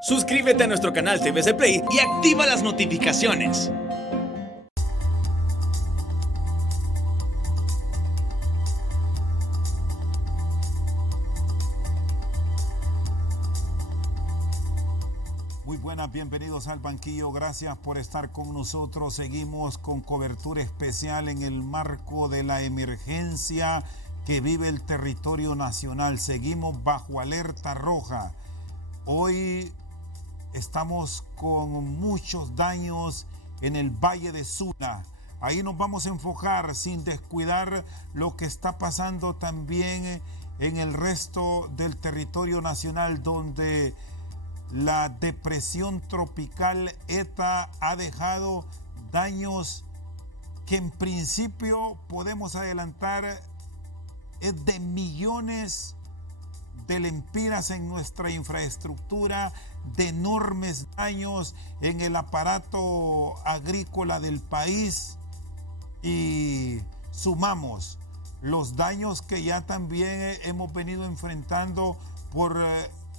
Suscríbete a nuestro canal TVC Play y activa las notificaciones. Muy buenas, bienvenidos al banquillo, gracias por estar con nosotros. Seguimos con cobertura especial en el marco de la emergencia que vive el territorio nacional. Seguimos bajo alerta roja. Hoy estamos con muchos daños en el Valle de Sula. Ahí nos vamos a enfocar sin descuidar lo que está pasando también en el resto del territorio nacional, donde la depresión tropical ETA ha dejado daños que en principio podemos adelantar es de millones de lempiras en nuestra infraestructura, de enormes daños en el aparato agrícola del país, y sumamos los daños que ya también hemos venido enfrentando por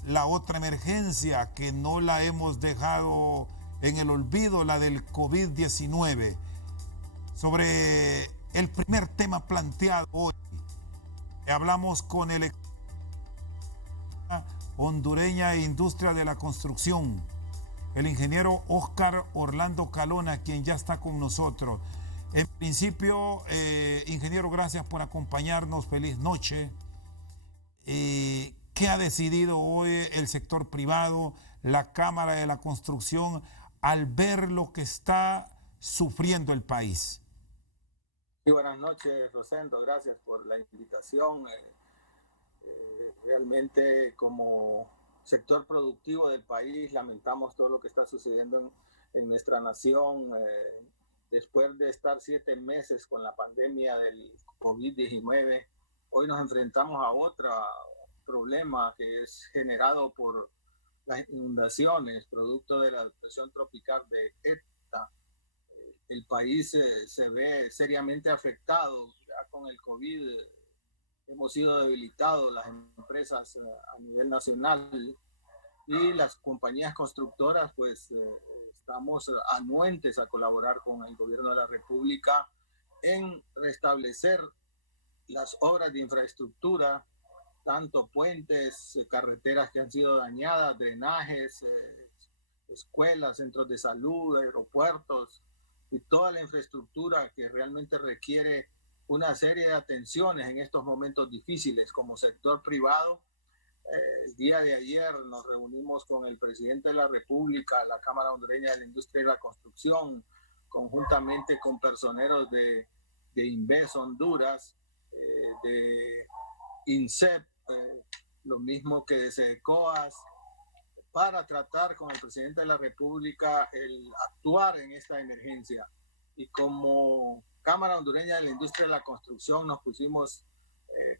la otra emergencia que no la hemos dejado en el olvido, la del COVID-19. Sobre el primer tema planteado hoy, hablamos con el hondureña e industria de la construcción, el ingeniero Oscar Orlando Calona, quien ya está con nosotros. En principio, ingeniero, gracias por acompañarnos, feliz noche. ¿Qué ha decidido hoy el sector privado, la Cámara de la Construcción, al ver lo que está sufriendo el país? Sí, buenas noches, Rosendo, gracias por la invitación. Realmente, como sector productivo del país, lamentamos todo lo que está sucediendo en nuestra nación. Después de estar 7 meses con la pandemia del COVID-19, hoy nos enfrentamos a otro problema que es generado por las inundaciones, producto de la depresión tropical de ETA. El país se ve seriamente afectado ya con el COVID. Hemos sido debilitados las empresas a nivel nacional y las compañías constructoras, pues estamos anuentes a colaborar con el gobierno de la República en restablecer las obras de infraestructura, tanto puentes, carreteras que han sido dañadas, drenajes, escuelas, centros de salud, aeropuertos y toda la infraestructura que realmente requiere una serie de atenciones en estos momentos difíciles. Como sector privado, el día de ayer nos reunimos con el presidente de la República, la Cámara Hondureña de la Industria y la Construcción, conjuntamente con personeros de Inves Honduras, de INSEP, lo mismo que de SEDECOAS, para tratar con el presidente de la República el actuar en esta emergencia. Y como Cámara Hondureña de la Industria de la Construcción nos pusimos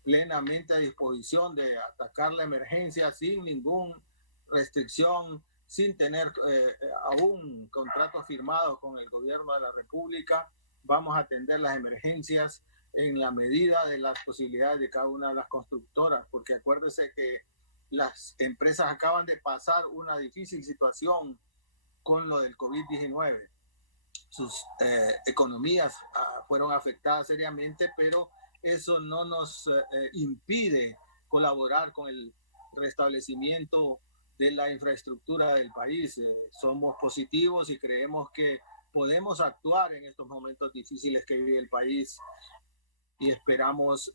plenamente a disposición de atacar la emergencia sin ninguna restricción, sin tener aún contratos firmados con el gobierno de la República. Vamos a atender las emergencias en la medida de las posibilidades de cada una de las constructoras, porque acuérdese que las empresas acaban de pasar una difícil situación con lo del COVID-19. Sus economías fueron afectadas seriamente, pero eso no nos impide colaborar con el restablecimiento de la infraestructura del país. Somos positivos y creemos que podemos actuar en estos momentos difíciles que vive el país y esperamos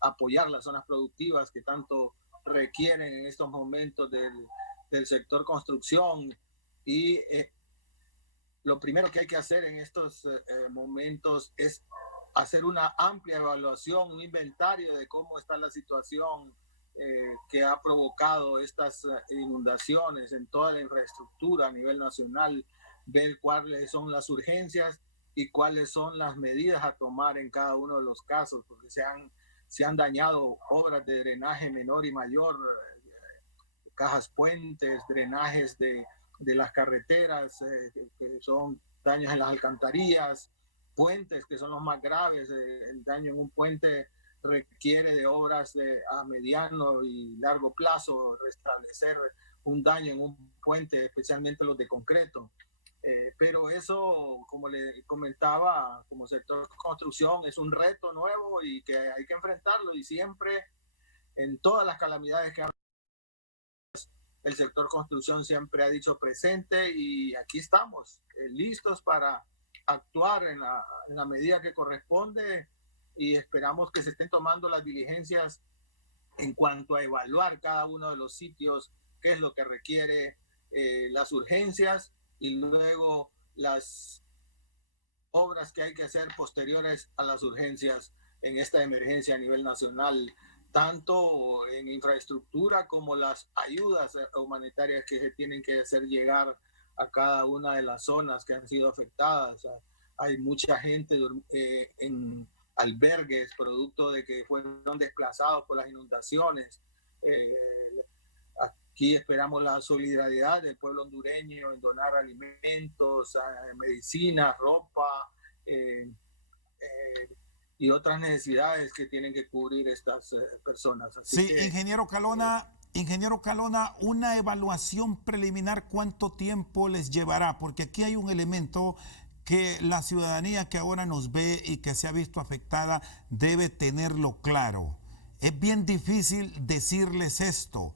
apoyar las zonas productivas que tanto requieren en estos momentos del sector construcción. Y lo primero que hay que hacer en estos momentos es hacer una amplia evaluación, un inventario de cómo está la situación que ha provocado estas inundaciones en toda la infraestructura a nivel nacional, ver cuáles son las urgencias y cuáles son las medidas a tomar en cada uno de los casos, porque se han dañado obras de drenaje menor y mayor, cajas puentes, drenajes de las carreteras, que son daños en las alcantarillas, puentes que son los más graves. El daño en un puente requiere de obras a mediano y largo plazo, restablecer un daño en un puente, especialmente los de concreto. Pero eso, como le comentaba, como sector construcción, es un reto nuevo y que hay que enfrentarlo, y siempre en todas las calamidades que el sector construcción siempre ha dicho presente, y aquí estamos listos para actuar en la medida que corresponde, y esperamos que se estén tomando las diligencias en cuanto a evaluar cada uno de los sitios, qué es lo que requiere, las urgencias, y luego las obras que hay que hacer posteriores a las urgencias en esta emergencia a nivel nacional, tanto en infraestructura como las ayudas humanitarias que se tienen que hacer llegar a cada una de las zonas que han sido afectadas. Hay mucha gente en albergues producto de que fueron desplazados por las inundaciones. Aquí esperamos la solidaridad del pueblo hondureño en donar alimentos, medicinas, ropa y otras necesidades que tienen que cubrir estas personas. Así sí, que, ingeniero Calona, una evaluación preliminar, ¿cuánto tiempo les llevará? Porque aquí hay un elemento que la ciudadanía que ahora nos ve y que se ha visto afectada debe tenerlo claro. Es bien difícil decirles esto,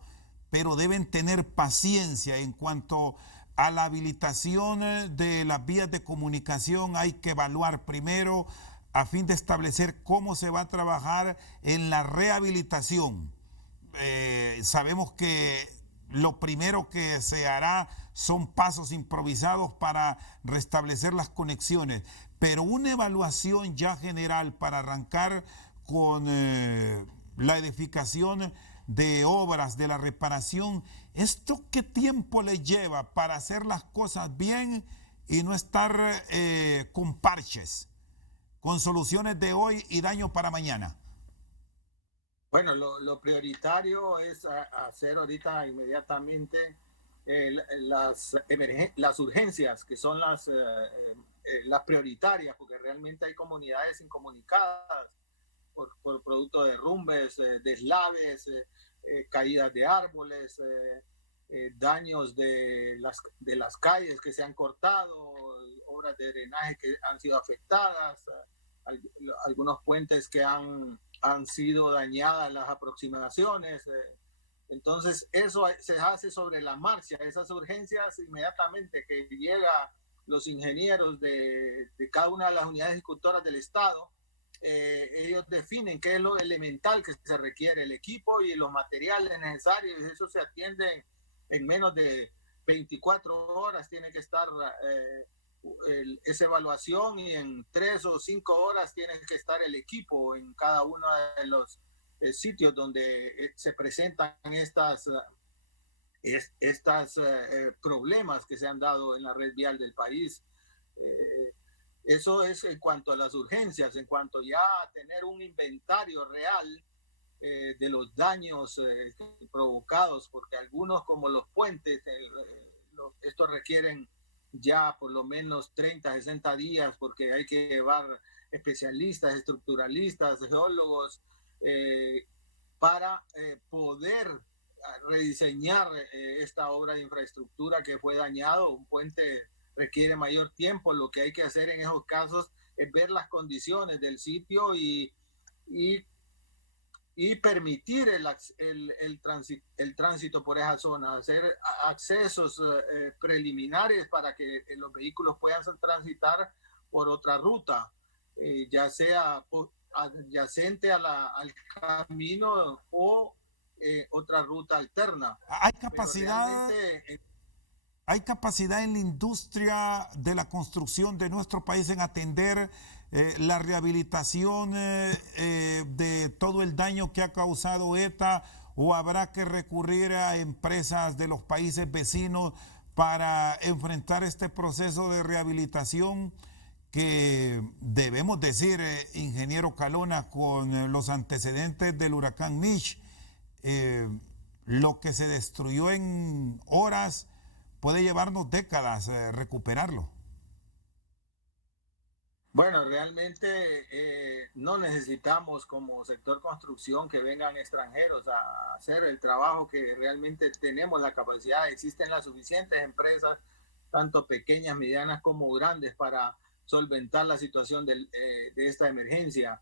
pero deben tener paciencia en cuanto a la habilitación de las vías de comunicación. Hay que evaluar primero a fin de establecer cómo se va a trabajar en la rehabilitación. Sabemos que lo primero que se hará son pasos improvisados para restablecer las conexiones, pero una evaluación ya general para arrancar con la edificación de obras, de la reparación. ¿Esto qué tiempo le lleva para hacer las cosas bien y no estar con parches, con soluciones de hoy y daño para mañana? bueno, lo prioritario es hacer ahorita inmediatamente las urgencias, que son las prioritarias, porque realmente hay comunidades incomunicadas por producto de derrumbes, deslaves, caídas de árboles, daños de las calles que se han cortado, obras de drenaje que han sido afectadas, algunos puentes que han sido dañadas las aproximaciones. Entonces eso se hace sobre la marcha, esas urgencias inmediatamente que llega los ingenieros de cada una de las unidades ejecutoras del Estado. Ellos definen qué es lo elemental que se requiere, el equipo y los materiales necesarios, y eso se atiende en menos de 24 horas, tiene que estar esa evaluación, y en 3 o 5 horas tiene que estar el equipo en cada uno de los sitios donde se presentan estas problemas que se han dado en la red vial del país. Eso es en cuanto a las urgencias. En cuanto ya a tener un inventario real de los daños provocados, porque algunos, como los puentes, estos requieren ya por lo menos 30, 60 días, porque hay que llevar especialistas, estructuralistas, geólogos, para poder rediseñar esta obra de infraestructura que fue dañado. Un puente requiere mayor tiempo. Lo que hay que hacer en esos casos es ver las condiciones del sitio y permitir el tránsito por esa zona, hacer accesos preliminares para que los vehículos puedan transitar por otra ruta, ya sea adyacente al camino o otra ruta alterna. Hay capacidad en la industria de la construcción de nuestro país en atender la rehabilitación de todo el daño que ha causado ETA, o habrá que recurrir a empresas de los países vecinos para enfrentar este proceso de rehabilitación que, debemos decir, ingeniero Calona, con los antecedentes del huracán Mitch, lo que se destruyó en horas puede llevarnos décadas recuperarlo? Bueno, realmente no necesitamos como sector construcción que vengan extranjeros a hacer el trabajo que realmente tenemos la capacidad. Existen las suficientes empresas, tanto pequeñas, medianas como grandes, para solventar la situación de esta emergencia.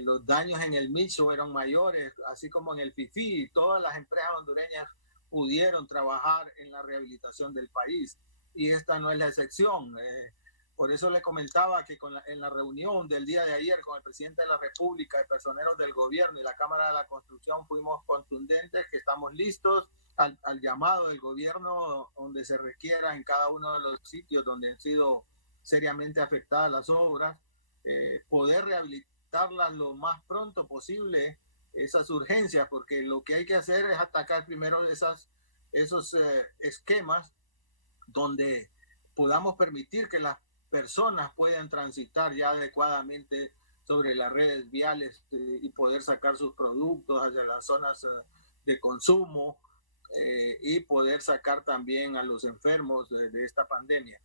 Los daños en el Mitso fueron mayores, así como en el FIFI. Todas las empresas hondureñas pudieron trabajar en la rehabilitación del país y esta no es la excepción. Por eso le comentaba que en la reunión del día de ayer con el presidente de la República, el personeros del gobierno y la Cámara de la Construcción fuimos contundentes, que estamos listos al llamado del gobierno donde se requiera en cada uno de los sitios donde han sido seriamente afectadas las obras, poder rehabilitarlas lo más pronto posible, esas urgencias, porque lo que hay que hacer es atacar primero esos esquemas donde podamos permitir que las personas puedan transitar ya adecuadamente sobre las redes viales y poder sacar sus productos hacia las zonas de consumo y poder sacar también a los enfermos de esta pandemia.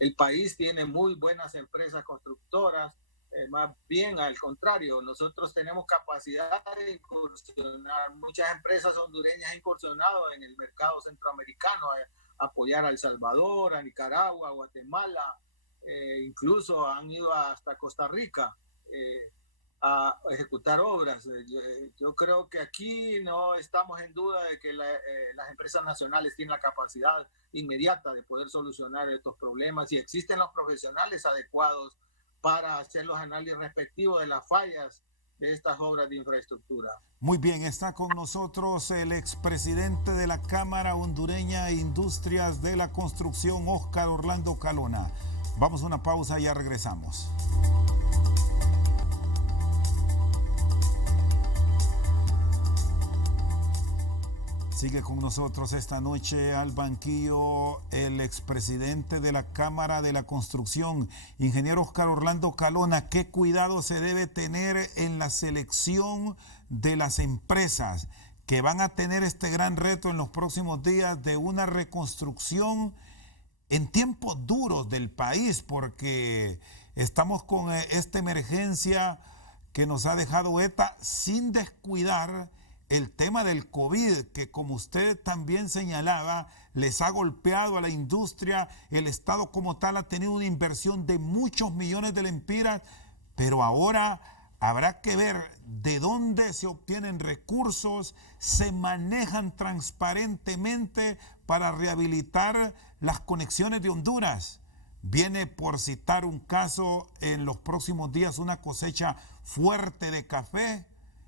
El país tiene muy buenas empresas constructoras, más bien al contrario, nosotros tenemos capacidad de incursionar. Muchas empresas hondureñas han incursionado en el mercado centroamericano, apoyar a El Salvador, a Nicaragua, a Guatemala, incluso han ido hasta Costa Rica a ejecutar obras. Yo creo que aquí no estamos en duda de que las empresas nacionales tienen la capacidad inmediata de poder solucionar estos problemas y existen los profesionales adecuados para hacer los análisis respectivos de las fallas de estas obras de infraestructura. Muy bien, está con nosotros el expresidente de la Cámara Hondureña de Industrias de la Construcción, Óscar Orlando Calona. Vamos a una pausa y ya regresamos. Sigue con nosotros esta noche al banquillo el expresidente de la Cámara de la Construcción, ingeniero Óscar Orlando Calona. ¿Qué cuidado se debe tener en la selección de las empresas que van a tener este gran reto en los próximos días de una reconstrucción en tiempos duros del país? Porque estamos con esta emergencia que nos ha dejado ETA, sin descuidar el tema del COVID, que como usted también señalaba, les ha golpeado a la industria. El Estado como tal ha tenido una inversión de muchos millones de lempiras, pero ahora habrá que ver de dónde se obtienen recursos, se manejan transparentemente para rehabilitar las conexiones de Honduras. Viene, por citar un caso, en los próximos días una cosecha fuerte de café.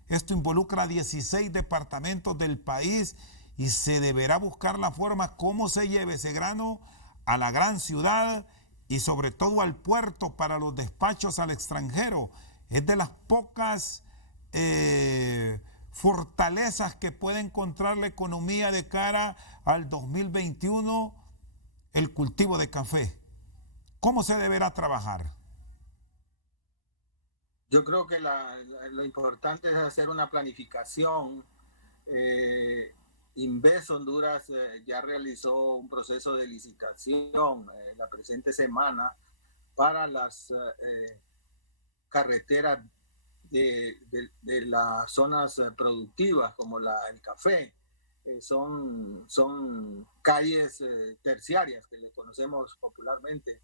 Esto involucra 16 departamentos del país y se deberá buscar la forma cómo se lleve ese grano a la gran ciudad y sobre todo al puerto para los despachos al extranjero. Es de las pocas fortalezas que puede encontrar la economía de cara al 2021, el cultivo de café. ¿Cómo se deberá trabajar? Yo creo que lo importante es hacer una planificación. Inves Honduras ya realizó un proceso de licitación la presente semana para las carreteras de las zonas productivas como el café. Son calles terciarias que le conocemos popularmente.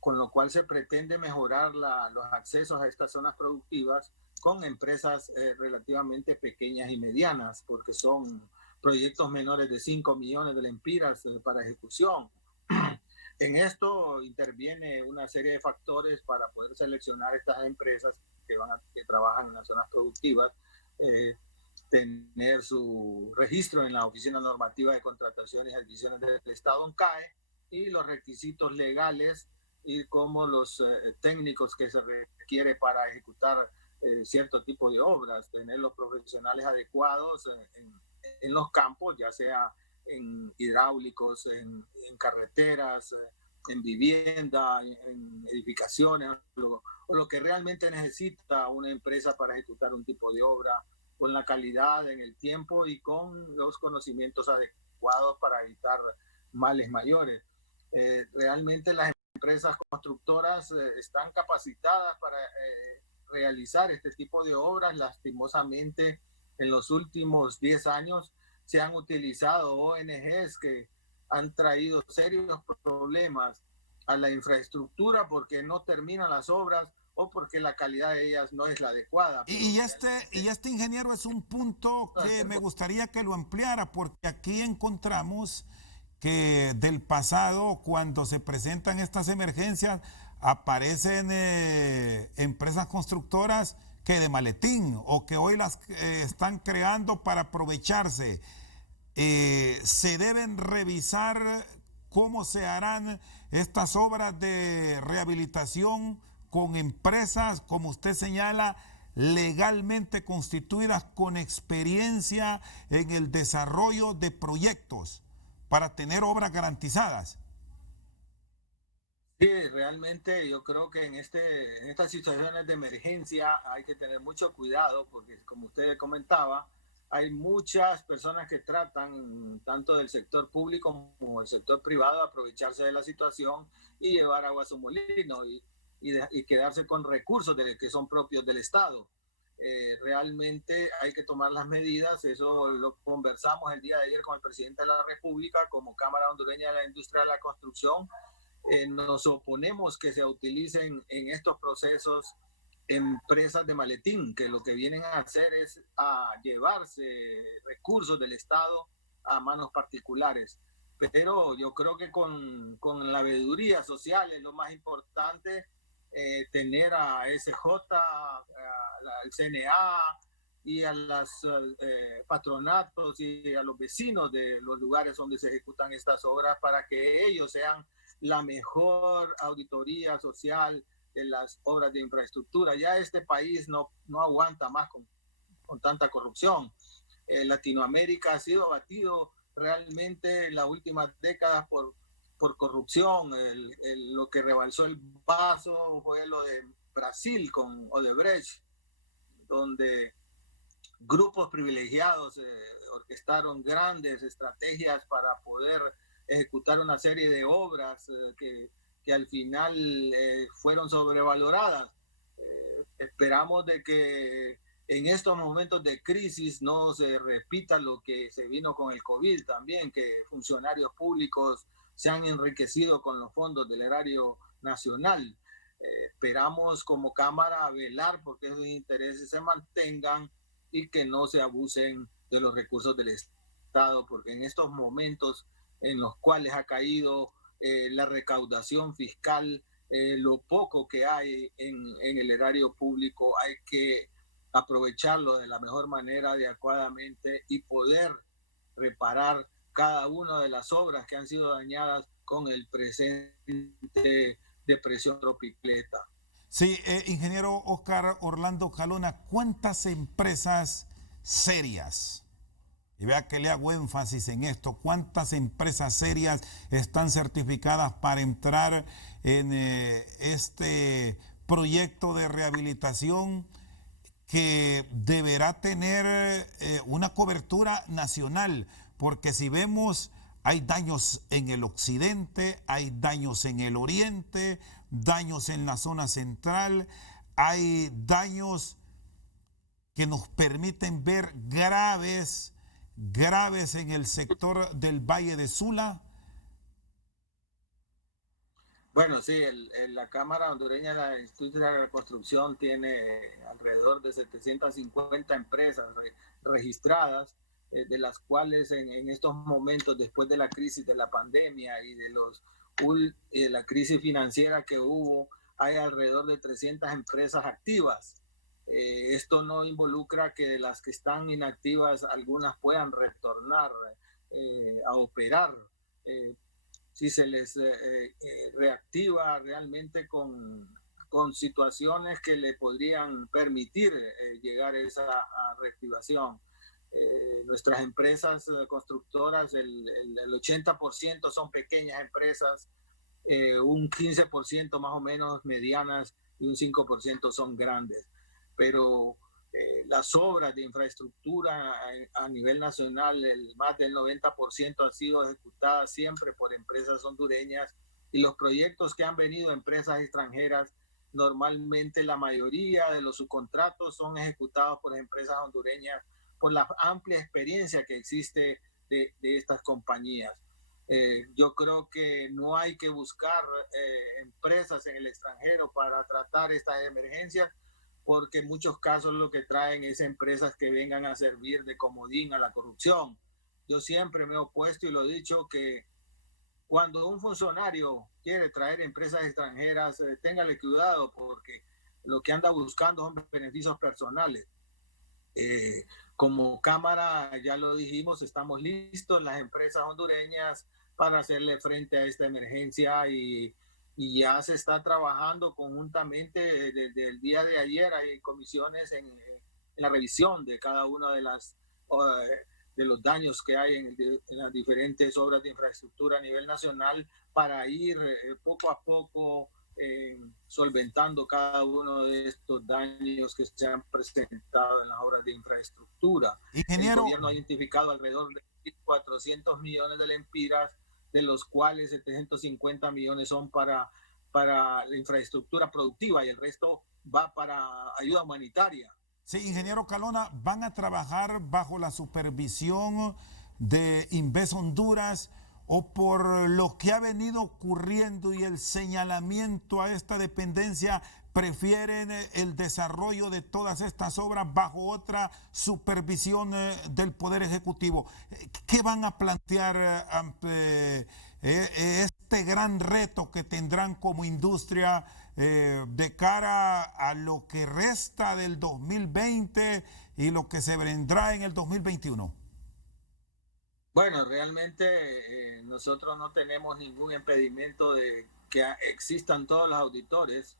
Con lo cual se pretende mejorar los accesos a estas zonas productivas con empresas relativamente pequeñas y medianas, porque son proyectos menores de 5 millones de lempiras para ejecución. En esto interviene una serie de factores para poder seleccionar estas empresas que trabajan en las zonas productivas, tener su registro en la Oficina Normativa de Contrataciones y Adquisiciones del Estado, ONCAE, y los requisitos legales y como los técnicos que se requiere para ejecutar cierto tipo de obras, tener los profesionales adecuados en los campos, ya sea en hidráulicos, en carreteras, en vivienda, en edificaciones, o lo que realmente necesita una empresa para ejecutar un tipo de obra, con la calidad en el tiempo y con los conocimientos adecuados para evitar males mayores. Realmente las empresas constructoras están capacitadas para realizar este tipo de obras. Lastimosamente, en los últimos 10 años se han utilizado ONGs que han traído serios problemas a la infraestructura porque no terminan las obras o porque la calidad de ellas no es la adecuada. Y este ingeniero es un punto que me gustaría que lo ampliara, porque aquí encontramos que del pasado, cuando se presentan estas emergencias, aparecen empresas constructoras que de maletín o que hoy las están creando para aprovecharse. Se deben revisar cómo se harán estas obras de rehabilitación con empresas, como usted señala, legalmente constituidas con experiencia en el desarrollo de proyectos para tener obras garantizadas. Sí, realmente yo creo que en estas situaciones de emergencia hay que tener mucho cuidado porque, como usted comentaba, hay muchas personas que tratan, tanto del sector público como del sector privado, de aprovecharse de la situación y llevar agua a su molino y quedarse con recursos que son propios del Estado. Realmente hay que tomar las medidas, eso lo conversamos el día de ayer con el presidente de la República como Cámara Hondureña de la Industria de la Construcción. Nos oponemos que se utilicen en estos procesos empresas de maletín, que lo que vienen a hacer es a llevarse recursos del Estado a manos particulares. Pero yo creo que con la veeduría social es lo más importante, tener a SJ, al CNA y a los patronatos y a los vecinos de los lugares donde se ejecutan estas obras para que ellos sean la mejor auditoría social de las obras de infraestructura. Ya este país no aguanta más con tanta corrupción. Latinoamérica ha sido batido realmente en las últimas décadas por corrupción. Lo que rebalsó el vaso fue lo de Brasil con Odebrecht, donde grupos privilegiados orquestaron grandes estrategias para poder ejecutar una serie de obras que al final fueron sobrevaloradas. Esperamos de que en estos momentos de crisis no se repita lo que se vino con el COVID también, que funcionarios públicos se han enriquecido con los fondos del erario nacional. Esperamos como Cámara velar porque esos intereses se mantengan y que no se abusen de los recursos del Estado, porque en estos momentos en los cuales ha caído la recaudación fiscal, lo poco que hay en el erario público, hay que aprovecharlo de la mejor manera, adecuadamente, y poder reparar cada una de las obras que han sido dañadas con el presente depresión tropicleta. Sí, ingeniero Oscar Orlando Calona, ¿cuántas empresas serias? Y vea que le hago énfasis en esto. ¿Cuántas empresas serias están certificadas para entrar en este proyecto de rehabilitación que deberá tener una cobertura nacional? Porque si vemos, hay daños en el occidente, hay daños en el oriente, daños en la zona central, hay daños que nos permiten ver graves en el sector del Valle de Sula. Bueno, sí, la Cámara Hondureña de la Industria de la Construcción tiene alrededor de 750 empresas registradas, de las cuales en estos momentos, después de la crisis de la pandemia y de la crisis financiera que hubo, hay alrededor de 300 empresas activas. Esto no involucra que de las que están inactivas algunas puedan retornar a operar. Si se les reactiva realmente con situaciones que le podrían permitir llegar a esa reactivación. Nuestras empresas constructoras, el 80% son pequeñas empresas, un 15% más o menos medianas y un 5% son grandes. Pero las obras de infraestructura a nivel nacional, más del 90% han sido ejecutadas siempre por empresas hondureñas y los proyectos que han venido a empresas extranjeras, normalmente la mayoría de los subcontratos son ejecutados por empresas hondureñas por la amplia experiencia que existe de estas compañías. Yo creo que no hay que buscar empresas en el extranjero para tratar estas emergencias, porque en muchos casos lo que traen es empresas que vengan a servir de comodín a la corrupción. Yo siempre me he opuesto y lo he dicho que cuando un funcionario quiere traer empresas extranjeras, téngale cuidado, porque lo que anda buscando son beneficios personales. Como Cámara, ya lo dijimos, estamos listos, las empresas hondureñas, para hacerle frente a esta emergencia y ya se está trabajando conjuntamente desde el día de ayer. Hay comisiones en la revisión de cada una de los daños que hay en las diferentes obras de infraestructura a nivel nacional, para ir poco a poco solventando cada uno de estos daños que se han presentado en las obras de infraestructura. Ingeniero, el gobierno ha identificado alrededor de 400 millones de lempiras, de los cuales 750 millones son para la infraestructura productiva y el resto va para ayuda humanitaria. Sí, ingeniero Calona, ¿van a trabajar bajo la supervisión de Inves Honduras, o por lo que ha venido ocurriendo y el señalamiento a esta dependencia, prefieren el desarrollo de todas estas obras bajo otra supervisión del Poder Ejecutivo? ¿Qué van a plantear ante este gran reto que tendrán como industria de cara a lo que resta del 2020 y lo que se vendrá en el 2021? Bueno, realmente nosotros no tenemos ningún impedimento de que existan todos los auditores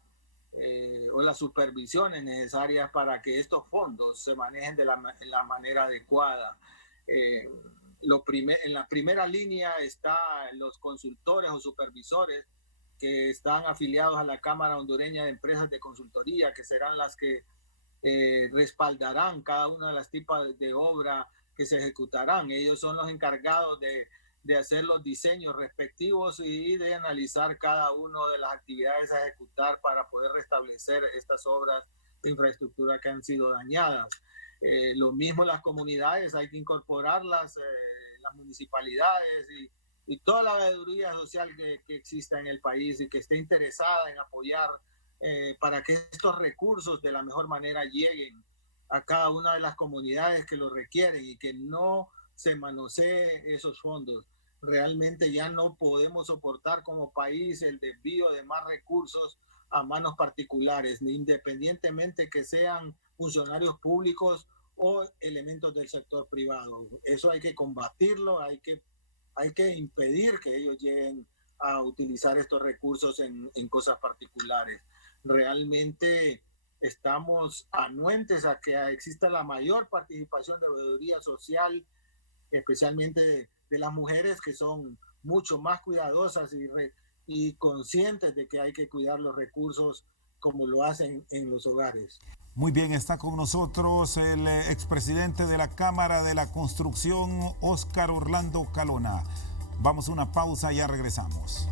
o las supervisiones necesarias para que estos fondos se manejen en la manera adecuada. En la primera línea están los consultores o supervisores que están afiliados a la Cámara Hondureña de Empresas de Consultoría, que serán las que respaldarán cada una de las tipos de obra que se ejecutarán. Ellos son los encargados de hacer los diseños respectivos y de analizar cada una de las actividades a ejecutar para poder restablecer estas obras de infraestructura que han sido dañadas. Lo mismo las comunidades, hay que incorporarlas, las municipalidades y toda la veeduría social que exista en el país y que esté interesada en apoyar para que estos recursos de la mejor manera lleguen a cada una de las comunidades que lo requieren y que no se manosee esos fondos. Realmente ya no podemos soportar como país el desvío de más recursos a manos particulares, independientemente que sean funcionarios públicos o elementos del sector privado. Eso hay que combatirlo, hay que impedir que ellos lleguen a utilizar estos recursos en cosas particulares. Realmente estamos anuentes a que exista la mayor participación de veeduría social, especialmente de las mujeres, que son mucho más cuidadosas y conscientes de que hay que cuidar los recursos como lo hacen en los hogares. Muy bien, está con nosotros el expresidente de la Cámara de la Construcción, Óscar Orlando Calona. Vamos a una pausa y ya regresamos.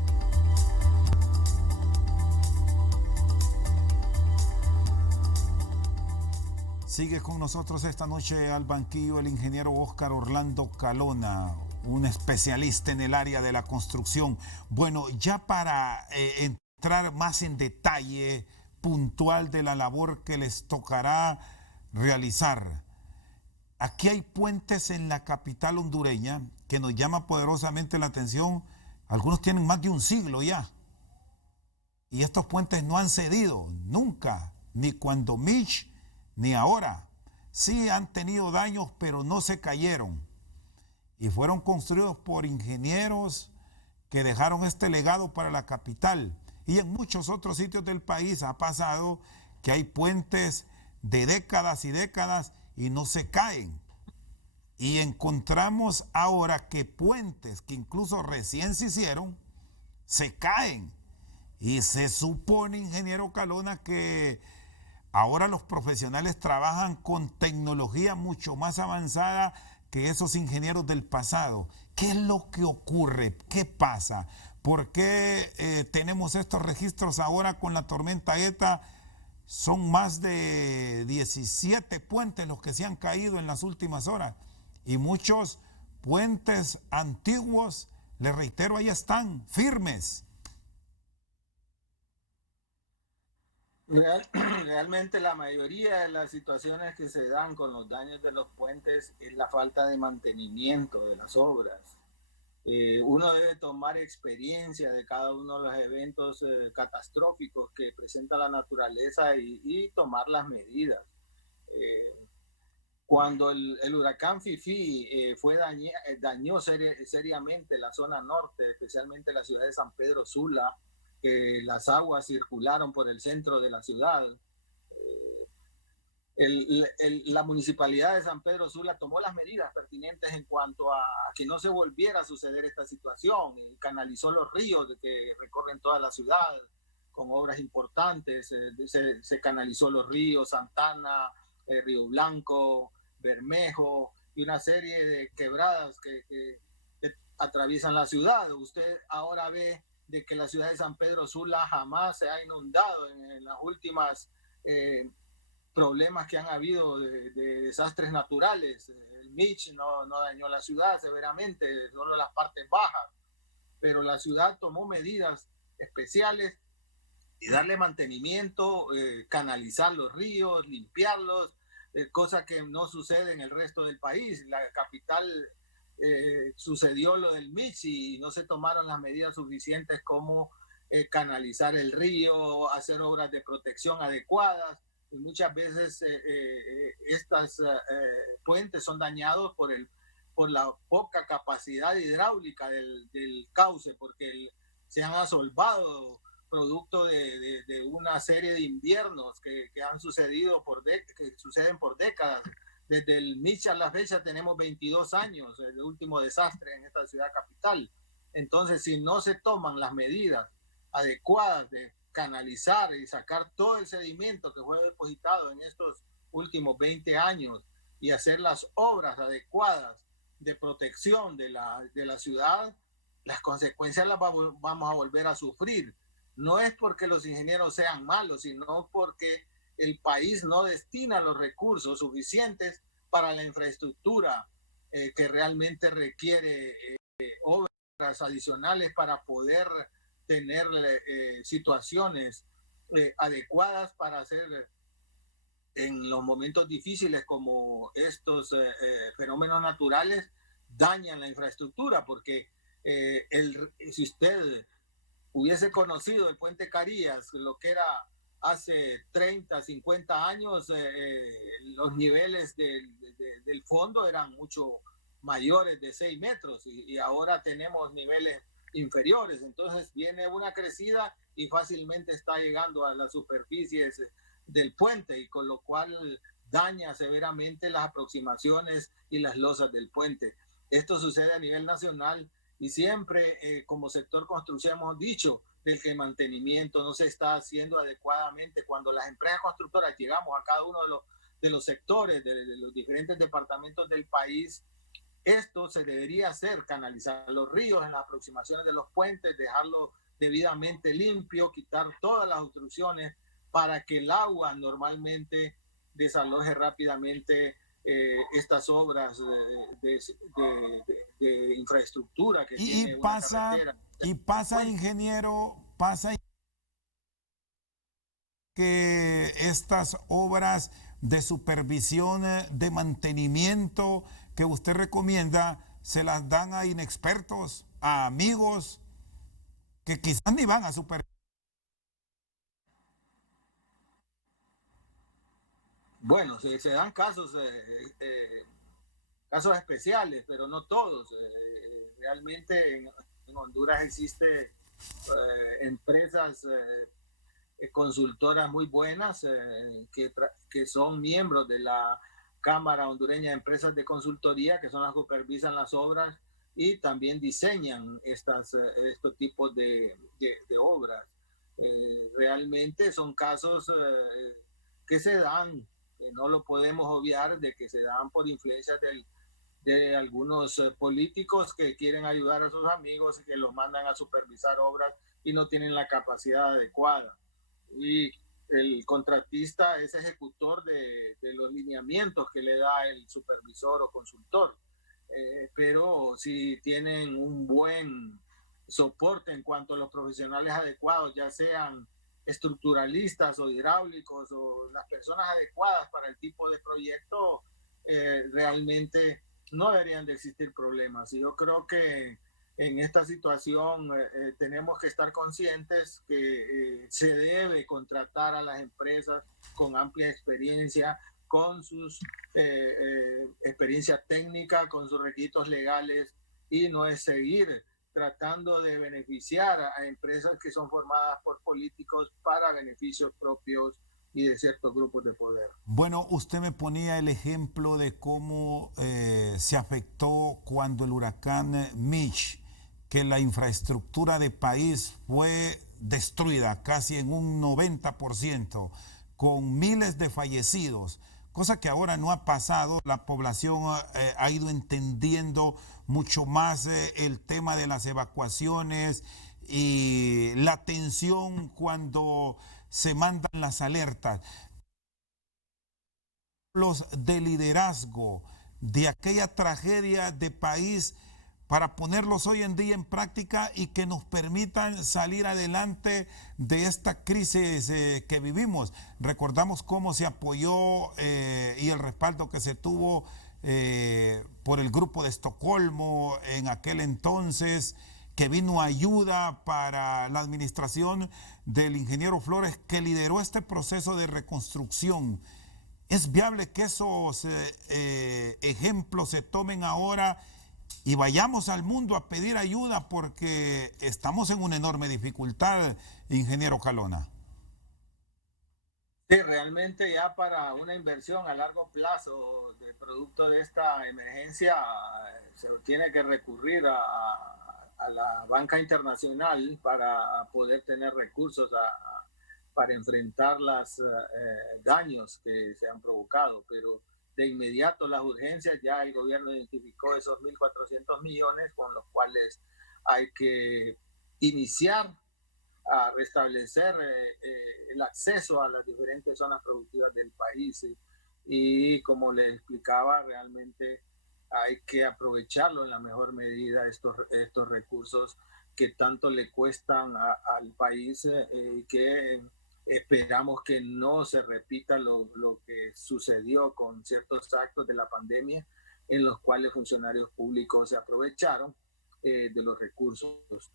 Sigue con nosotros esta noche al banquillo el ingeniero Óscar Orlando Calona, un especialista en el área de la construcción. Bueno, ya para entrar más en detalle puntual de la labor que les tocará realizar, aquí hay puentes en la capital hondureña que nos llama poderosamente la atención. Algunos tienen más de un siglo ya. Y estos puentes no han cedido nunca, ni cuando Mitch, ni ahora. Sí han tenido daños, pero no se cayeron. Y fueron construidos por ingenieros que dejaron este legado para la capital. Y en muchos otros sitios del país ha pasado que hay puentes de décadas y décadas y no se caen. Y encontramos ahora que puentes que incluso recién se hicieron, se caen. Y se supone, ingeniero Calona, que ahora los profesionales trabajan con tecnología mucho más avanzada que esos ingenieros del pasado. ¿Qué es lo que ocurre? ¿Qué pasa? ¿Por qué tenemos estos registros ahora con la tormenta ETA? Son más de 17 puentes los que se han caído en las últimas horas. Y muchos puentes antiguos, les reitero, ahí están, firmes. Realmente la mayoría de las situaciones que se dan con los daños de los puentes es la falta de mantenimiento de las obras. Uno debe tomar experiencia de cada uno de los eventos catastróficos que presenta la naturaleza y tomar las medidas. Cuando el huracán Fifi dañó seriamente la zona norte, especialmente la ciudad de San Pedro Sula, que las aguas circularon por el centro de la ciudad. La municipalidad de San Pedro Sula tomó las medidas pertinentes en cuanto a que no se volviera a suceder esta situación y canalizó los ríos que recorren toda la ciudad con obras importantes. Se canalizó los ríos Santana, Río Blanco, Bermejo y una serie de quebradas que atraviesan la ciudad. Usted ahora ve de que la ciudad de San Pedro Sula jamás se ha inundado en las últimas problemas que han habido de desastres naturales. El Mitch no dañó la ciudad severamente, solo las partes bajas, pero la ciudad tomó medidas especiales y darle mantenimiento, canalizar los ríos, limpiarlos, cosa que no sucede en el resto del país. La capital sucedió lo del Mitch y no se tomaron las medidas suficientes como canalizar el río, hacer obras de protección adecuadas. Y muchas veces estas puentes son dañados por la poca capacidad hidráulica del cauce, porque se han asolvado producto de una serie de inviernos que han sucedido que suceden por décadas. Desde el Mitch a la fecha tenemos 22 años, el último desastre en esta ciudad capital. Entonces, si no se toman las medidas adecuadas de canalizar y sacar todo el sedimento que fue depositado en estos últimos 20 años y hacer las obras adecuadas de protección de la ciudad, las consecuencias las vamos a volver a sufrir. No es porque los ingenieros sean malos, sino porque el país no destina los recursos suficientes para la infraestructura que realmente requiere obras adicionales para poder tener situaciones adecuadas para hacer en los momentos difíciles como estos fenómenos naturales dañan la infraestructura, porque si usted hubiese conocido el puente Carías, lo que era hace 30, 50 años, los niveles del fondo eran mucho mayores de 6 metros y ahora tenemos niveles inferiores. Entonces viene una crecida y fácilmente está llegando a las superficies del puente, y con lo cual daña severamente las aproximaciones y las losas del puente. Esto sucede a nivel nacional y siempre como sector construcción hemos dicho del que el mantenimiento no se está haciendo adecuadamente. Cuando las empresas constructoras llegamos a cada uno de los sectores, de los diferentes departamentos del país, esto se debería hacer, canalizar los ríos en las aproximaciones de los puentes, dejarlo debidamente limpio, quitar todas las obstrucciones para que el agua normalmente desaloje rápidamente estas obras de infraestructura que tiene una carretera. Y pasa, ingeniero, que estas obras de supervisión, de mantenimiento que usted recomienda, se las dan a inexpertos, a amigos que quizás ni van a supervisar. Bueno, se dan casos especiales, pero no todos. Realmente en Honduras existe empresas consultoras muy buenas que son miembros de la Cámara Hondureña de Empresas de Consultoría, que son las que supervisan las obras y también diseñan estos tipos de obras. Realmente son casos que se dan, que no lo podemos obviar, de que se dan por influencia de algunos políticos que quieren ayudar a sus amigos y que los mandan a supervisar obras y no tienen la capacidad adecuada. Y el contratista es ejecutor de los lineamientos que le da el supervisor o consultor. Pero si tienen un buen soporte en cuanto a los profesionales adecuados, ya sean estructuralistas o hidráulicos o las personas adecuadas para el tipo de proyecto, realmente no deberían de existir problemas. Y yo creo que en esta situación tenemos que estar conscientes que se debe contratar a las empresas con amplia experiencia, con sus experiencia técnica, con sus requisitos legales, y no es seguir tratando de beneficiar a empresas que son formadas por políticos para beneficios propios y de ciertos grupos de poder. Bueno, usted me ponía el ejemplo de cómo se afectó cuando el huracán Mitch, que la infraestructura del país fue destruida casi en un 90%, con miles de fallecidos, cosa que ahora no ha pasado. La población ha ido entendiendo mucho más el tema de las evacuaciones y la tensión cuando se mandan las alertas. Los de liderazgo de aquella tragedia de país para ponerlos hoy en día en práctica y que nos permitan salir adelante de esta crisis que vivimos. Recordamos cómo se apoyó y el respaldo que se tuvo por el Grupo de Estocolmo en aquel entonces, que vino ayuda para la administración del ingeniero Flores, que lideró este proceso de reconstrucción. ¿Es viable que esos ejemplos se tomen ahora y vayamos al mundo a pedir ayuda, porque estamos en una enorme dificultad, ingeniero Calona? Sí, realmente ya para una inversión a largo plazo de producto de esta emergencia se tiene que recurrir a la banca internacional para poder tener recursos para enfrentar los daños que se han provocado, pero de inmediato las urgencias, ya el gobierno identificó esos 1.400 millones con los cuales hay que iniciar a restablecer el acceso a las diferentes zonas productivas del país. Y como les explicaba, realmente hay que aprovecharlo en la mejor medida, estos recursos que tanto le cuestan al país, que esperamos que no se repita lo que sucedió con ciertos actos de la pandemia en los cuales funcionarios públicos se aprovecharon de los recursos.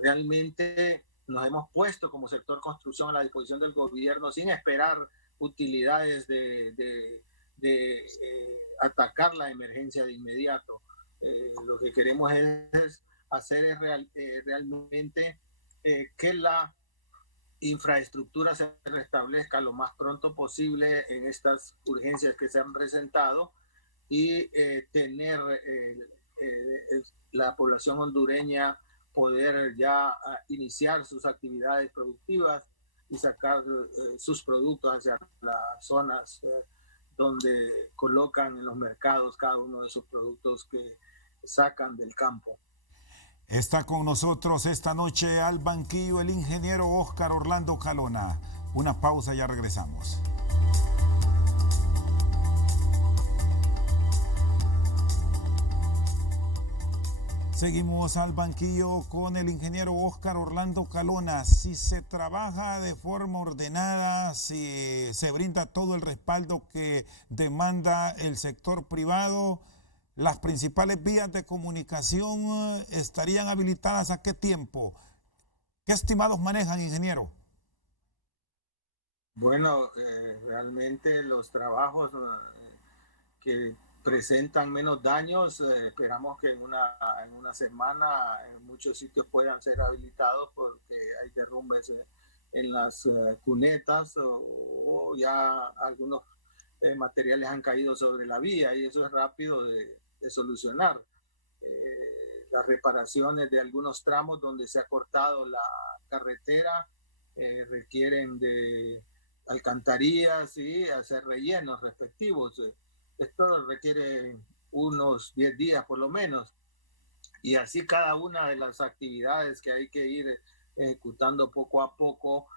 Realmente nos hemos puesto como sector construcción a la disposición del gobierno sin esperar utilidades de atacar la emergencia de inmediato. Lo que queremos es hacer realmente que la infraestructura se restablezca lo más pronto posible en estas urgencias que se han presentado y tener la población hondureña poder ya iniciar sus actividades productivas y sacar sus productos hacia las zonas donde colocan en los mercados cada uno de sus productos que sacan del campo. Está con nosotros esta noche al banquillo el ingeniero Óscar Orlando Calona. Una pausa, ya regresamos. Seguimos al banquillo con el ingeniero Óscar Orlando Calona. Si se trabaja de forma ordenada, si se brinda todo el respaldo que demanda el sector privado, las principales vías de comunicación estarían habilitadas ¿a qué tiempo? ¿Qué estimados manejan, ingeniero? Bueno, realmente los trabajos que presentan menos daños, esperamos que en una semana en muchos sitios puedan ser habilitados, porque hay derrumbes en las cunetas o ya algunos materiales han caído sobre la vía, y eso es rápido de solucionar. Las reparaciones de algunos tramos donde se ha cortado la carretera requieren de alcantarillas y hacer rellenos respectivos. Esto requiere unos 10 días por lo menos. Y así cada una de las actividades que hay que ir ejecutando poco a poco,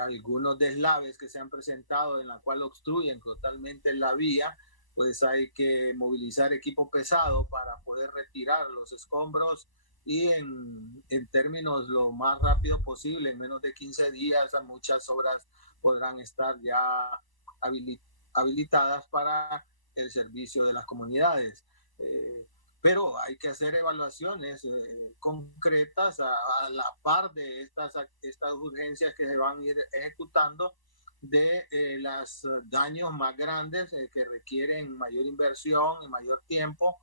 algunos deslaves que se han presentado en la cual obstruyen totalmente la vía, pues hay que movilizar equipo pesado para poder retirar los escombros y en términos lo más rápido posible, en menos de 15 días, muchas obras podrán estar ya habilitadas para el servicio de las comunidades. Pero hay que hacer evaluaciones concretas a la par de estas urgencias que se van a ir ejecutando de los daños más grandes que requieren mayor inversión y mayor tiempo,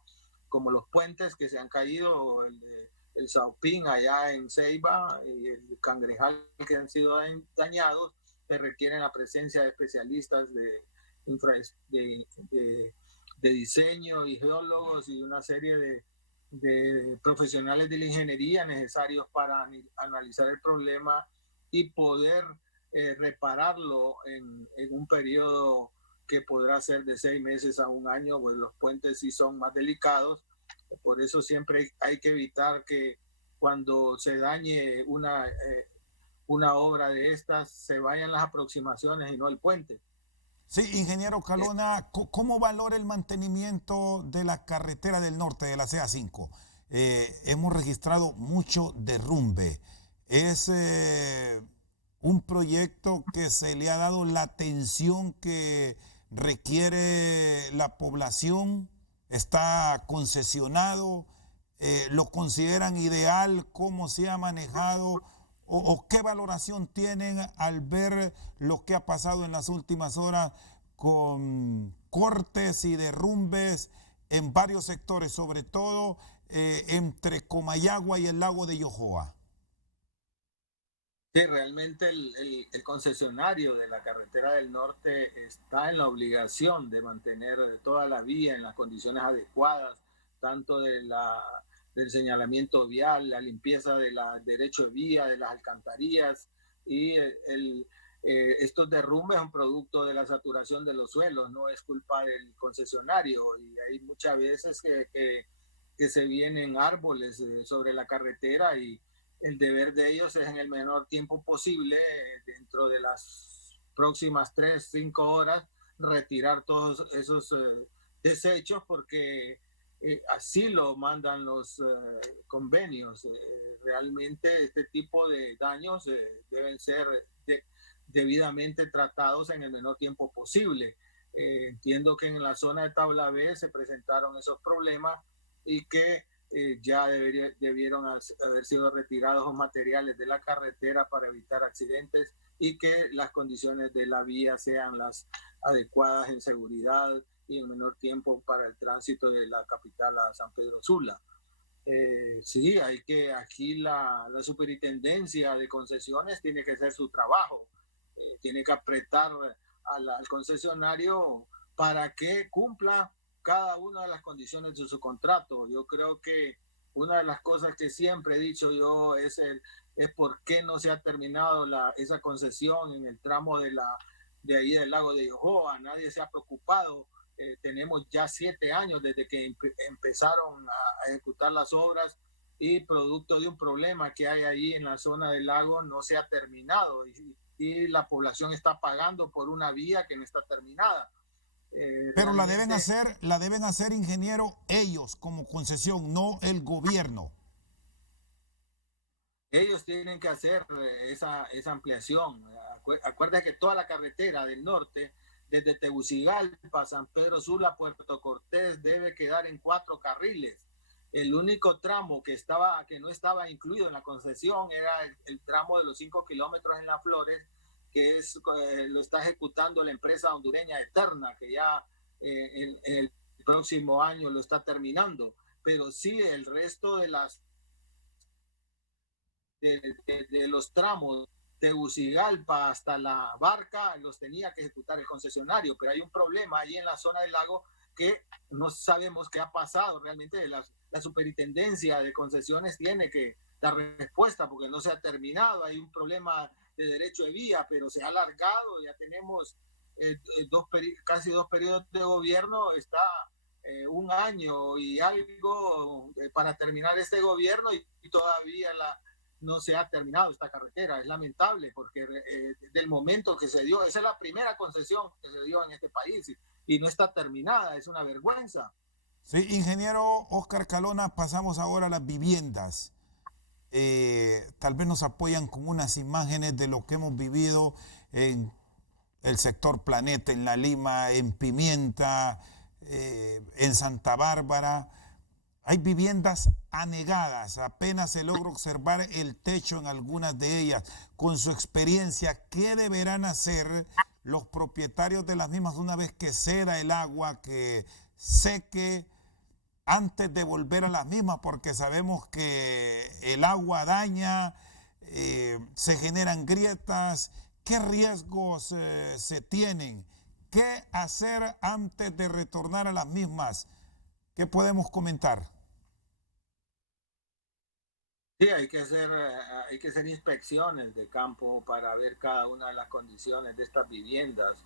como los puentes que se han caído, el Saupín allá en Ceiba y el Cangrejal que han sido dañados, que requieren la presencia de especialistas de diseño y geólogos y una serie de profesionales de la ingeniería necesarios para analizar el problema y poder repararlo en un periodo que podrá ser de 6 meses a 1 año, pues los puentes sí son más delicados. Por eso siempre hay que evitar que cuando se dañe una obra de estas se vayan las aproximaciones y no el puente. Sí, ingeniero Calona, ¿cómo valora el mantenimiento de la carretera del norte de la CA5? Hemos registrado mucho derrumbe. Es un proyecto que se le ha dado la atención que requiere la población, está concesionado, lo consideran ideal, cómo se ha manejado o qué valoración tienen al ver lo que ha pasado en las últimas horas con cortes y derrumbes en varios sectores, sobre todo entre Comayagua y el lago de Yohoa. Sí, realmente el concesionario de la carretera del norte está en la obligación de mantener toda la vía en las condiciones adecuadas, tanto del señalamiento vial, la limpieza del derecho de vía, de las alcantarillas, y estos derrumbes son producto de la saturación de los suelos, no es culpa del concesionario, y hay muchas veces que se vienen árboles sobre la carretera y el deber de ellos es en el menor tiempo posible, dentro de las próximas 3-5 horas, retirar todos esos desechos porque así lo mandan los convenios. Realmente este tipo de daños deben ser debidamente tratados en el menor tiempo posible. Entiendo que en la zona de Tabla B se presentaron esos problemas y que ya debieron haber sido retirados los materiales de la carretera para evitar accidentes y que las condiciones de la vía sean las adecuadas en seguridad y en menor tiempo para el tránsito de la capital a San Pedro Sula. Sí, aquí la superintendencia de concesiones tiene que hacer su trabajo, tiene que apretar al concesionario para que cumpla cada una de las condiciones de su contrato. Yo creo que una de las cosas que siempre he dicho yo es por qué no se ha terminado esa concesión en el tramo de ahí del lago de Yohoa. Nadie se ha preocupado. Tenemos ya 7 años desde que empezaron a ejecutar las obras y producto de un problema que hay ahí en la zona del lago no se ha terminado y la población está pagando por una vía que no está terminada. Pero la deben hacer, ingeniero, ellos como concesión, no el gobierno. Ellos tienen que hacer esa ampliación. Acuérdate que toda la carretera del norte, desde Tegucigalpa, San Pedro Sula, Puerto Cortés, debe quedar en 4 carriles. El único tramo que no estaba incluido en la concesión era el tramo de los 5 kilómetros en Las Flores, que lo está ejecutando la empresa hondureña Eterna, que ya en el próximo año lo está terminando. Pero sí, el resto de los tramos de Tegucigalpa hasta La Barca los tenía que ejecutar el concesionario, pero hay un problema ahí en la zona del lago que no sabemos qué ha pasado. Realmente la superintendencia de concesiones tiene que dar respuesta porque no se ha terminado. Hay un problema de derecho de vía, pero se ha alargado, ya tenemos casi 2 periodos de gobierno, está un año y algo para terminar este gobierno y todavía no se ha terminado esta carretera. Es lamentable porque del momento que se dio, esa es la primera concesión que se dio en este país y no está terminada, es una vergüenza. Sí, ingeniero Oscar Calona, pasamos ahora a las viviendas. Tal vez nos apoyan con unas imágenes de lo que hemos vivido en el sector Planeta, en La Lima, en Pimienta, en Santa Bárbara. Hay viviendas anegadas, apenas se logra observar el techo en algunas de ellas. Con su experiencia, ¿qué deberán hacer los propietarios de las mismas una vez que ceda el agua, que seque, antes de volver a las mismas? Porque sabemos que el agua daña, se generan grietas. ¿Qué riesgos se tienen? ¿Qué hacer antes de retornar a las mismas? ¿Qué podemos comentar? Sí, hay que hacer inspecciones de campo para ver cada una de las condiciones de estas viviendas.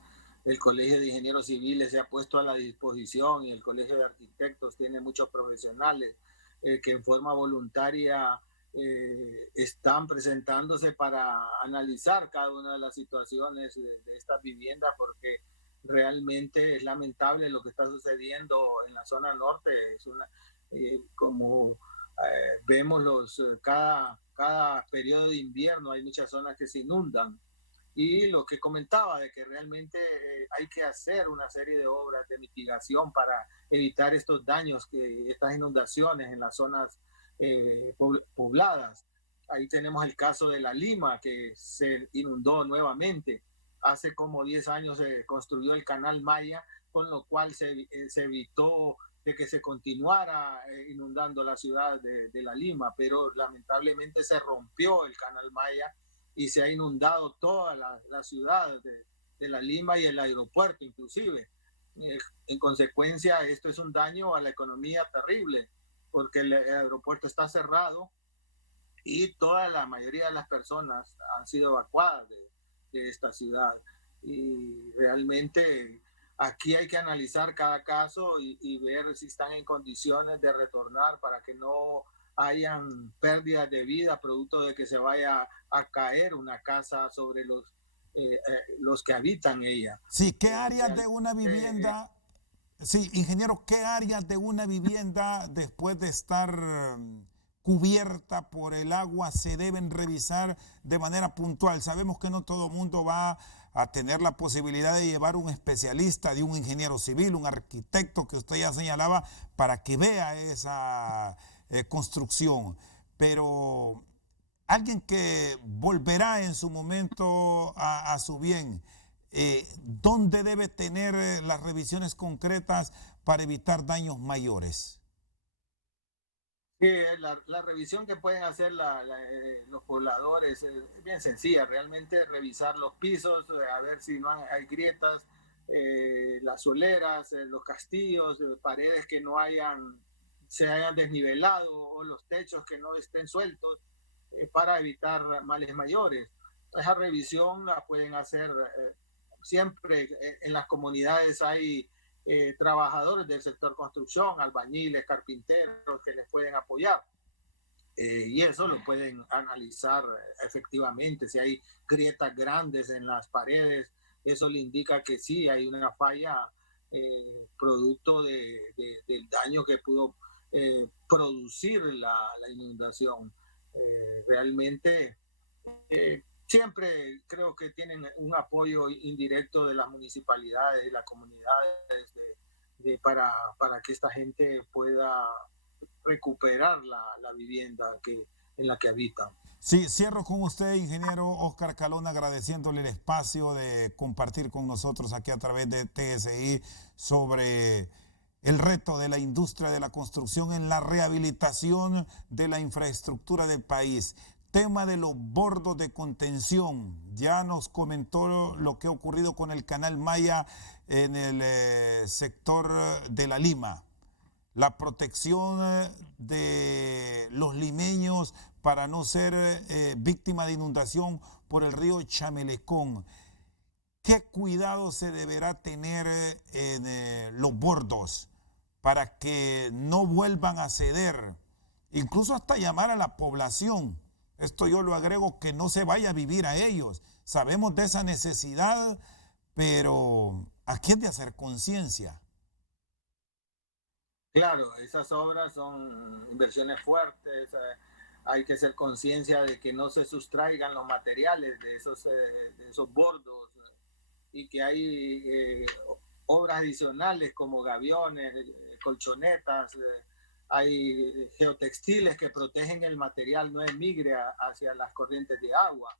El Colegio de Ingenieros Civiles se ha puesto a la disposición y el Colegio de Arquitectos tiene muchos profesionales que en forma voluntaria están presentándose para analizar cada una de las situaciones de estas viviendas, porque realmente es lamentable lo que está sucediendo en la zona norte. Es como vemos cada periodo de invierno hay muchas zonas que se inundan. Y lo que comentaba de que realmente hay que hacer una serie de obras de mitigación para evitar estos daños, estas inundaciones en las zonas pobladas. Ahí tenemos el caso de La Lima, que se inundó nuevamente. Hace como 10 años se construyó el Canal Maya, con lo cual se evitó de que se continuara inundando la ciudad de La Lima, pero lamentablemente se rompió el Canal Maya y se ha inundado toda la ciudad de La Lima y el aeropuerto inclusive. En consecuencia, esto es un daño a la economía terrible, porque el aeropuerto está cerrado y la mayoría de las personas han sido evacuadas de esta ciudad. Y realmente aquí hay que analizar cada caso y ver si están en condiciones de retornar para que no hayan pérdidas de vida producto de que se vaya a caer una casa sobre los que habitan ella. Sí, ¿qué áreas de una vivienda, sí, ingeniero, qué áreas de una vivienda después de estar cubierta por el agua se deben revisar de manera puntual? Sabemos que no todo mundo va a tener la posibilidad de llevar un especialista, de un ingeniero civil, un arquitecto que usted ya señalaba, para que vea esa construcción, pero alguien que volverá en su momento a su bien, ¿dónde debe tener las revisiones concretas para evitar daños mayores? Sí, la revisión que pueden hacer los pobladores es bien sencilla, realmente revisar los pisos, a ver si no hay grietas, las soleras, los castillos, paredes que no se hayan desnivelado o los techos que no estén sueltos, para evitar males mayores. Esa revisión la pueden hacer siempre. En las comunidades hay trabajadores del sector construcción, albañiles, carpinteros que les pueden apoyar. Y eso lo pueden analizar efectivamente. Si hay grietas grandes en las paredes, eso le indica que sí hay una falla producto del daño que pudo producir la inundación. Realmente siempre creo que tienen un apoyo indirecto de las municipalidades y las comunidades para que esta gente pueda recuperar la vivienda en la que habitan. Sí, cierro con usted, ingeniero Oscar Calona, agradeciéndole el espacio de compartir con nosotros aquí a través de TSI sobre el reto de la industria de la construcción en la rehabilitación de la infraestructura del país. Tema de los bordos de contención. Ya nos comentó lo que ha ocurrido con el Canal Maya en el sector de La Lima. La protección de los limeños para no ser víctima de inundación por el río Chamelecón. ¿Qué cuidado se deberá tener en los bordos para que no vuelvan a ceder, incluso hasta llamar a la población. Esto yo lo agrego, que no se vaya a vivir a ellos. Sabemos de esa necesidad, pero aquí es de hacer conciencia. Claro, esas obras son inversiones fuertes, hay que hacer conciencia de que no se sustraigan los materiales de esos bordos y que hay obras adicionales como gaviones, colchonetas, hay geotextiles que protegen el material, no emigre hacia las corrientes de agua.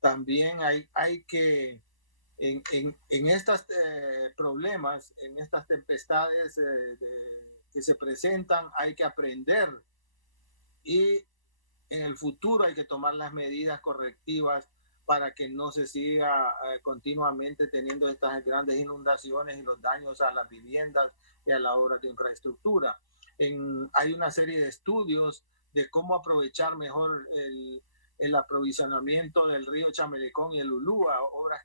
También hay que, en estos problemas, en estas tempestades que se presentan, hay que aprender y en el futuro hay que tomar las medidas correctivas para que no se siga continuamente teniendo estas grandes inundaciones y los daños a las viviendas y a las obras de infraestructura. Hay una serie de estudios de cómo aprovechar mejor el aprovisionamiento del río Chamelecón y el Ulúa, obras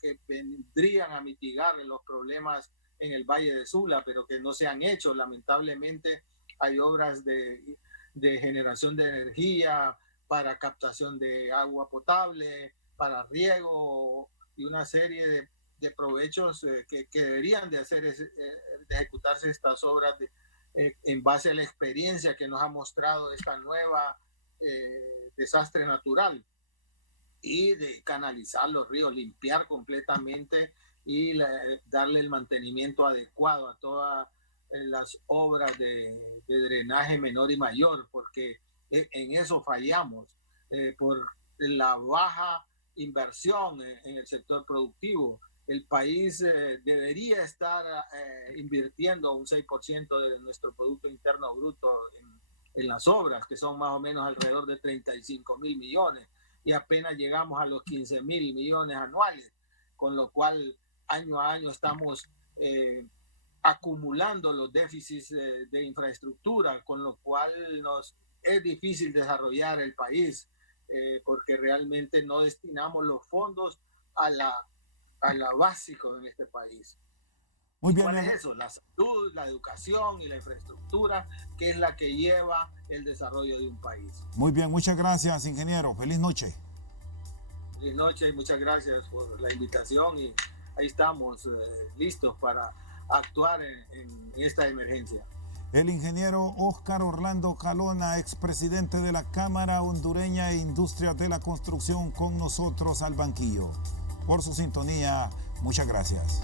que vendrían a mitigar los problemas en el Valle de Sula, pero que no se han hecho. Lamentablemente hay obras de generación de energía, para captación de agua potable, para riego y una serie de provechos que deberían de ejecutarse estas obras en base a la experiencia que nos ha mostrado esta nueva desastre natural, y de canalizar los ríos, limpiar completamente y darle el mantenimiento adecuado a todas las obras de drenaje menor y mayor, porque en eso fallamos por la baja inversión en el sector productivo. El país debería estar invirtiendo un 6% de nuestro Producto Interno Bruto en las obras, que son más o menos alrededor de 35.000 millones, y apenas llegamos a los 15.000 millones anuales, con lo cual año a año estamos acumulando los déficits de infraestructura, con lo cual es difícil desarrollar el país porque realmente no destinamos los fondos a la básico en este país. Muy bien. ¿Cuál es eso? La salud, la educación y la infraestructura, que es la que lleva el desarrollo de un país. Muy bien, muchas gracias, ingeniero. Feliz noche. Feliz noche y muchas gracias por la invitación, y ahí estamos listos para actuar en esta emergencia. El ingeniero Óscar Orlando Calona, expresidente de la Cámara Hondureña de Industrias de la Construcción, con nosotros al banquillo. Por su sintonía, muchas gracias.